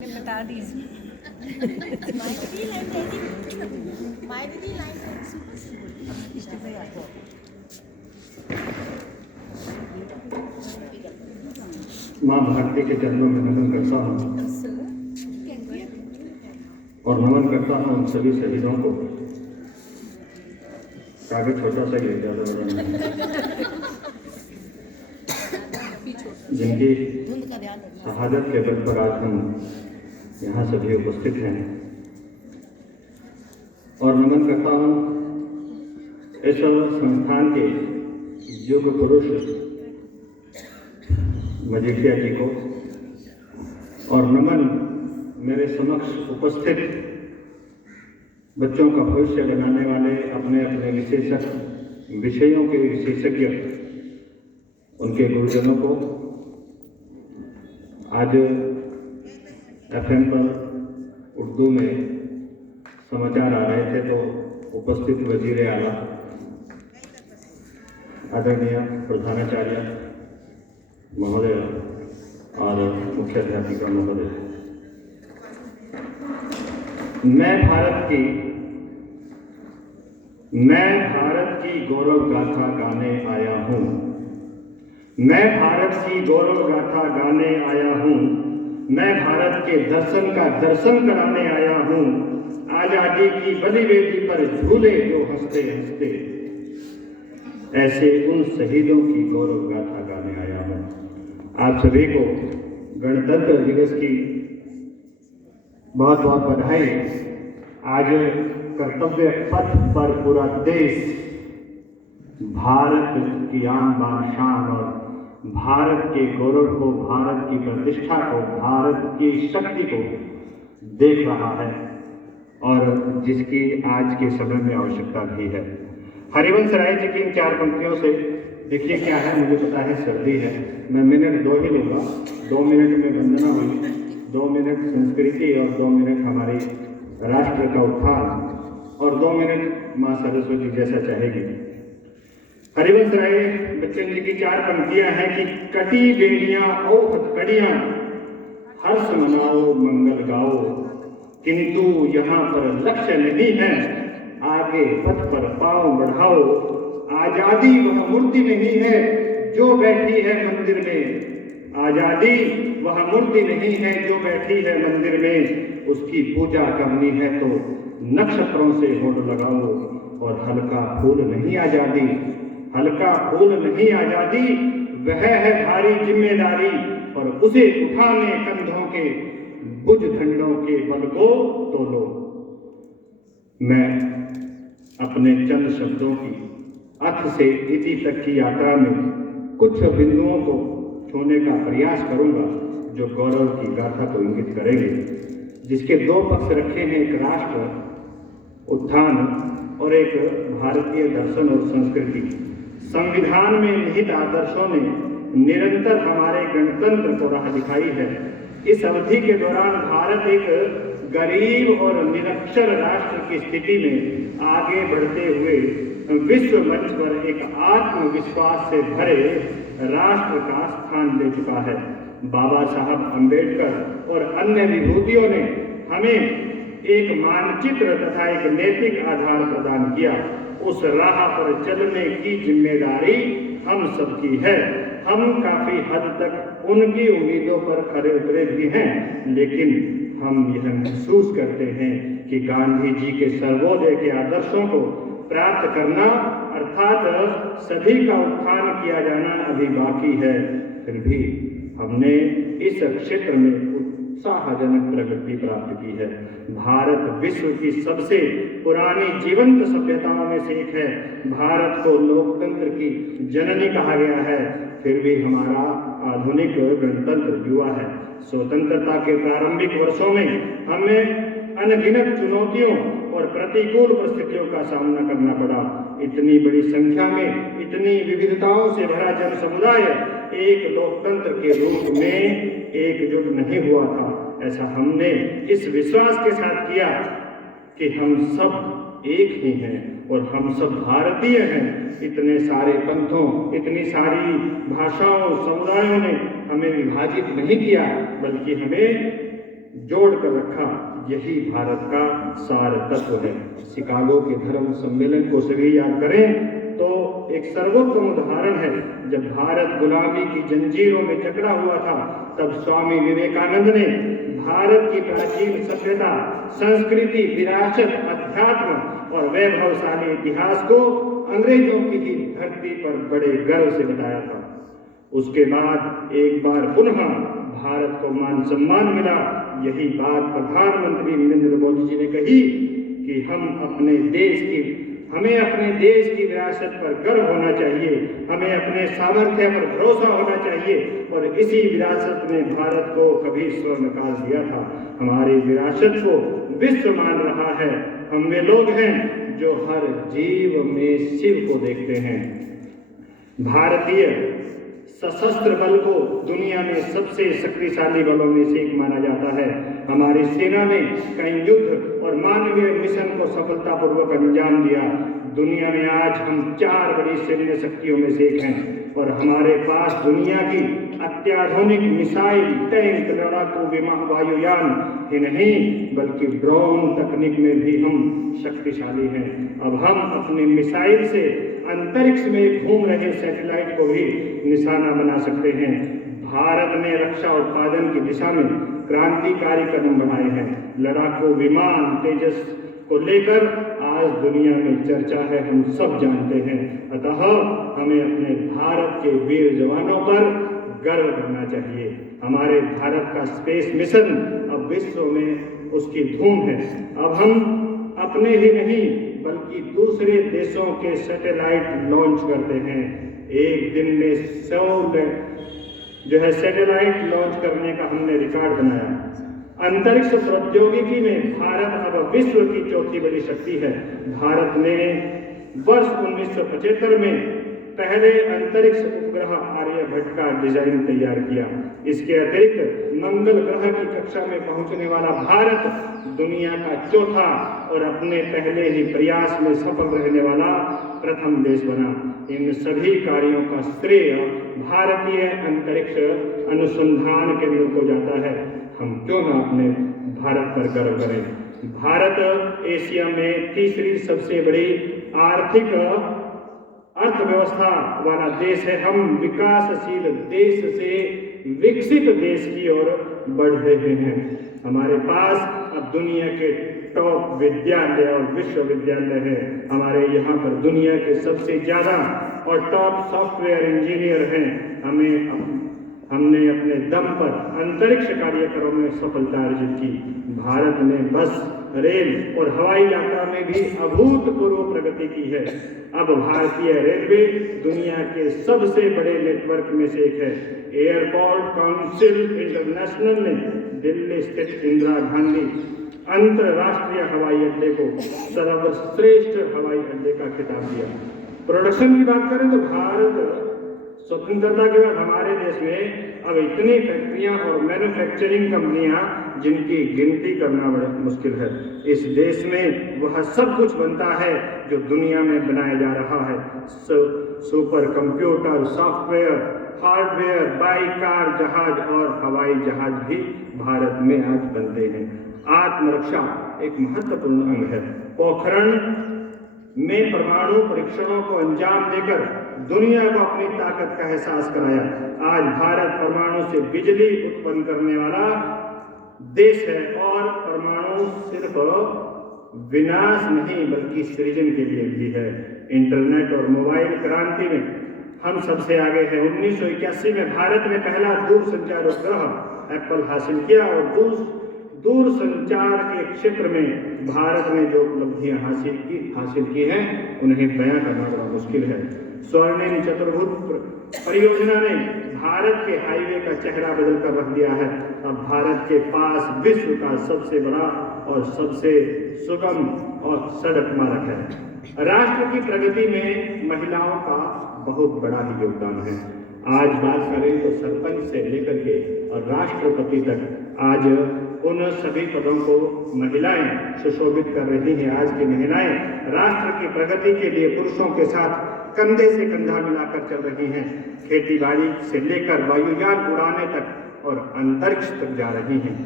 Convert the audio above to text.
बता दीजिए। माँ भारती के चरणों में नमन करता हूँ और नमन करता हूँ उन सभी शहीदों को। कागज छोटा सा ही है, ज़्यादा बड़ा नहीं, जिनकी शहादत के बल पर आज हम यहाँ सभी उपस्थित हैं। और नमन करता हूँ इस संस्थान के युग पुरुष मजीठिया जी को, और नमन मेरे समक्ष उपस्थित बच्चों का भविष्य बनाने वाले अपने अपने विषयों के विशेषज्ञ उनके गुरुजनों को। आज FM पर उर्दू में समाचार आ रहे थे तो उपस्थित वजीर आला आदरणीय प्रधानाचार्य महोदय और मुख्य अध्यापिका महोदय, मैं भारत की गौरव गाथा गाने आया हूँ। मैं भारत की गौरव गाथा गाने आया हूँ। मैं भारत के दर्शन का दर्शन कराने आया हूँ। आजादी की बलि वेदी पर झूले जो हंसते हंसते, ऐसे उन शहीदों की गौरव गाथा गाने आया हूँ। आप सभी को गणतंत्र दिवस की बहुत बहुत बधाई। आज कर्तव्य पथ पर पूरा देश भारत की आन बान शान और भारत के गौरव को, भारत की प्रतिष्ठा को, भारत की शक्ति को देख रहा है, और जिसकी आज के समय में आवश्यकता भी है। हरिवंश राय जी की इन 4 पंक्तियों से देखिए क्या है। मुझे पता है सर्दी है, मैं मिनट 2 ही लूँगा। 2 मिनट में वंदना हुई, 2 मिनट संस्कृति और 2 मिनट हमारे राष्ट्र का उत्थान और 2 मिनट माँ सरस्वती जैसा चाहेगी। हरिवंश राय बच्चन जी की 4 पंक्तियां हैं कि कटी बेड़ियां ओ हथकड़ियां, हर्ष मनाओ मंगल गाओ, किंतु यहाँ पर लक्ष्य नहीं है, आगे पथ पर पांव बढ़ाओ। आजादी वह मूर्ति नहीं है जो बैठी है मंदिर में, आजादी वह मूर्ति नहीं है जो बैठी है मंदिर में। उसकी पूजा करनी है तो नक्षत्रों से होड़ लगाओ, और हल्का फूल नहीं आजादी, हल्का फूल नहीं आजादी, वह है भारी जिम्मेदारी, और उसे उठाने कंधों के बुझ झंडों के बल को तोलो। मैं अपने चंद शब्दों की अथ से इति तक की यात्रा में कुछ बिंदुओं को छूने का प्रयास करूंगा जो गौरव की गाथा को इंगित करेंगे, जिसके 2 पक्ष रखे हैं, एक राष्ट्र उत्थान और एक भारतीय दर्शन और संस्कृति। संविधान में निहित आदर्शों ने निरंतर हमारे गणतंत्र को राह दिखाई है। इस अवधि के दौरान भारत एक गरीब और निरक्षर राष्ट्र की स्थिति में आगे बढ़ते हुए विश्व मंच पर एक आत्मविश्वास से भरे राष्ट्र का स्थान ले चुका है। बाबा साहब अम्बेडकर और अन्य विभूतियों ने हमें एक मानचित्र तथा एक नैतिक आधार प्रदान किया। उस राह पर चलने की जिम्मेदारी हम सबकी है। हम काफी हद तक उनकी उम्मीदों पर खरे उतरे भी हैं, लेकिन हम यह महसूस करते हैं कि गांधी जी के सर्वोदय के आदर्शों को प्राप्त करना अर्थात सभी का उत्थान किया जाना अभी बाकी है। फिर भी हमने इस क्षेत्र में उत्साहजनक प्रगति प्राप्त की है। भारत विश्व की सबसे पुरानी जीवंत सभ्यताओं में से एक है। भारत को लोकतंत्र की जननी कहा गया है, फिर भी हमारा आधुनिक गणतंत्र युवा है। स्वतंत्रता के प्रारंभिक वर्षों में हमें अनगिनत चुनौतियों और प्रतिकूल परिस्थितियों का सामना करना पड़ा। इतनी बड़ी संख्या में इतनी विविधताओं से भरा जन समुदाय एक लोकतंत्र के रूप में एकजुट नहीं हुआ था। ऐसा हमने इस विश्वास के साथ किया कि हम सब एक ही हैं और हम सब भारतीय हैं। इतने सारे पंथों, इतनी सारी भाषाओं, समुदायों ने हमें विभाजित नहीं किया, बल्कि हमें जोड़ कर रखा, यही भारत का सार तत्व है। शिकागो के धर्म सम्मेलन को सभी याद करें तो एक सर्वोत्तम उदाहरण है। जब भारत गुलामी की जंजीरों में जकड़ा हुआ था, तब स्वामी विवेकानंद ने भारत की प्राचीन सभ्यता, संस्कृति, विरासत, अध्यात्म और वैभवशाली इतिहास को अंग्रेजों की ही धरती पर बड़े गर्व से बताया था। उसके बाद एक बार पुनः भारत को मान सम्मान मिला। यही बात प्रधानमंत्री नरेंद्र मोदी जी ने कही कि हमें अपने देश की विरासत पर गर्व होना चाहिए, हमें अपने सामर्थ्य पर भरोसा होना चाहिए। और इसी विरासत ने भारत को कभी स्वर्णकाल दिया था। हमारी विरासत को विश्व मान रहा है। हम वे लोग हैं जो हर जीव में शिव को देखते हैं। भारतीय सशस्त्र बल को दुनिया में सबसे शक्तिशाली बलों में से एक माना जाता है। हमारी सेना ने कई युद्ध और मानवीय मिशन को सफलतापूर्वक अंजाम दिया। दुनिया में आज हम 4 बड़ी सैन्य शक्तियों में से एक हैं और हमारे पास दुनिया की अत्याधुनिक मिसाइल, टैंक, लड़ाकू विमान, वायुयान ही नहीं बल्कि ड्रोन तकनीक में भी हम शक्तिशाली हैं। अब हम अपने मिसाइल से अंतरिक्ष में घूम रहे सैटेलाइट को भी निशाना बना सकते हैं। भारत ने रक्षा उत्पादन की दिशा में क्रांतिकारी कदम बढ़ाए हैं। लड़ाकू विमान तेजस को लेकर आज दुनिया में चर्चा है, हम सब जानते हैं। अतः हमें अपने भारत के वीर जवानों पर गर्व करना चाहिए। हमारे भारत का स्पेस मिशन अब विश्व में उसकी धूम है। अब हम अपने ही नहीं बल्कि दूसरे देशों के सैटेलाइट लॉन्च करते हैं। एक दिन में 100 सैटेलाइट लॉन्च करने का हमने रिकॉर्ड बनाया। अंतरिक्ष प्रौद्योगिकी में भारत अब विश्व की चौथी बड़ी शक्ति है। भारत ने वर्ष 1975 में पहले अंतरिक्ष उपग्रह आर्यभट्ट का डिजाइन तैयार किया। इसके अतिरिक्त मंगल ग्रह की कक्षा में पहुंचने वाला भारत दुनिया का चौथा और अपने पहले ही प्रयास में सफल रहने वाला प्रथम देश बना। इन सभी कार्यों का श्रेय भारतीय अंतरिक्ष अनुसंधान केंद्र को जाता है। हम क्यों न अपने भारत पर गर्व करें। भारत एशिया में तीसरी सबसे बड़ी आर्थिक अर्थव्यवस्था वाला देश है। हम विकासशील देश से विकसित देश की ओर बढ़ रहे हैं। हमारे पास अब दुनिया के टॉप विद्यालय और विश्वविद्यालय है। हमारे यहाँ पर दुनिया के सबसे ज्यादा और टॉप सॉफ्टवेयर इंजीनियर हैं। हमने अपने दम पर अंतरिक्ष कार्यक्रमों में सफलता अर्जित की। भारत ने बस, रेल और हवाई यात्रा में भी अभूतपूर्व प्रगति की है। अब भारतीय रेलवे दुनिया के सबसे बड़े नेटवर्क में से एक है। एयरपोर्ट काउंसिल इंटरनेशनल ने दिल्ली स्थित इंदिरा गांधी अंतरराष्ट्रीय हवाई अड्डे को सर्वश्रेष्ठ हवाई अड्डे का खिताब दिया। प्रोडक्शन की बात करें तो भारत स्वतंत्रता के बाद हमारे देश में अब इतनी फैक्ट्रियां और मैन्युफैक्चरिंग कंपनियां जिनकी गिनती करना बड़ा मुश्किल है। इस देश में वह सब कुछ बनता है जो दुनिया में बनाया जा रहा है। Super computer, software, hardware, bike, car, जहाज और हवाई जहाज भी भारत में आज बनते हैं। आत्मरक्षा एक महत्वपूर्ण अंग है। पोखरण में परमाणु परीक्षणों को अंजाम देकर दुनिया को अपनी ताकत का एहसास कराया। आज भारत परमाणु से बिजली उत्पन्न करने वाला देश है और परमाणु सिर्फ विनाश नहीं बल्कि सृजन के लिए भी है। इंटरनेट और मोबाइल क्रांति में हम सबसे आगे हैं। 1981 में भारत ने पहला दूरसंचार उपग्रह एप्पल हासिल किया और दूर संचार के क्षेत्र में भारत ने जो उपलब्धियां हासिल की हैं उन्हें बयां करना बड़ा मुश्किल है। स्वर्णिम चतुर्भुज परियोजना ने भारत के हाईवे का चेहरा बदल कर रख दिया है। अब भारत के पास विश्व का सबसे बड़ा और सबसे सुगम और सड़क मार्ग है। राष्ट्र की प्रगति में महिलाओं का बहुत बड़ा ही योगदान है। आज बात करें तो सरपंच से लेकर के और राष्ट्रपति तक आज उन सभी पदों को महिलाएं सुशोभित कर रही हैं। आज की महिलाएं राष्ट्र की प्रगति के लिए पुरुषों के साथ कंधे से कंधा मिलाकर चल रही हैं। खेती बाड़ी से लेकर वायुयान उड़ाने तक और अंतरिक्ष तक जा रही हैं।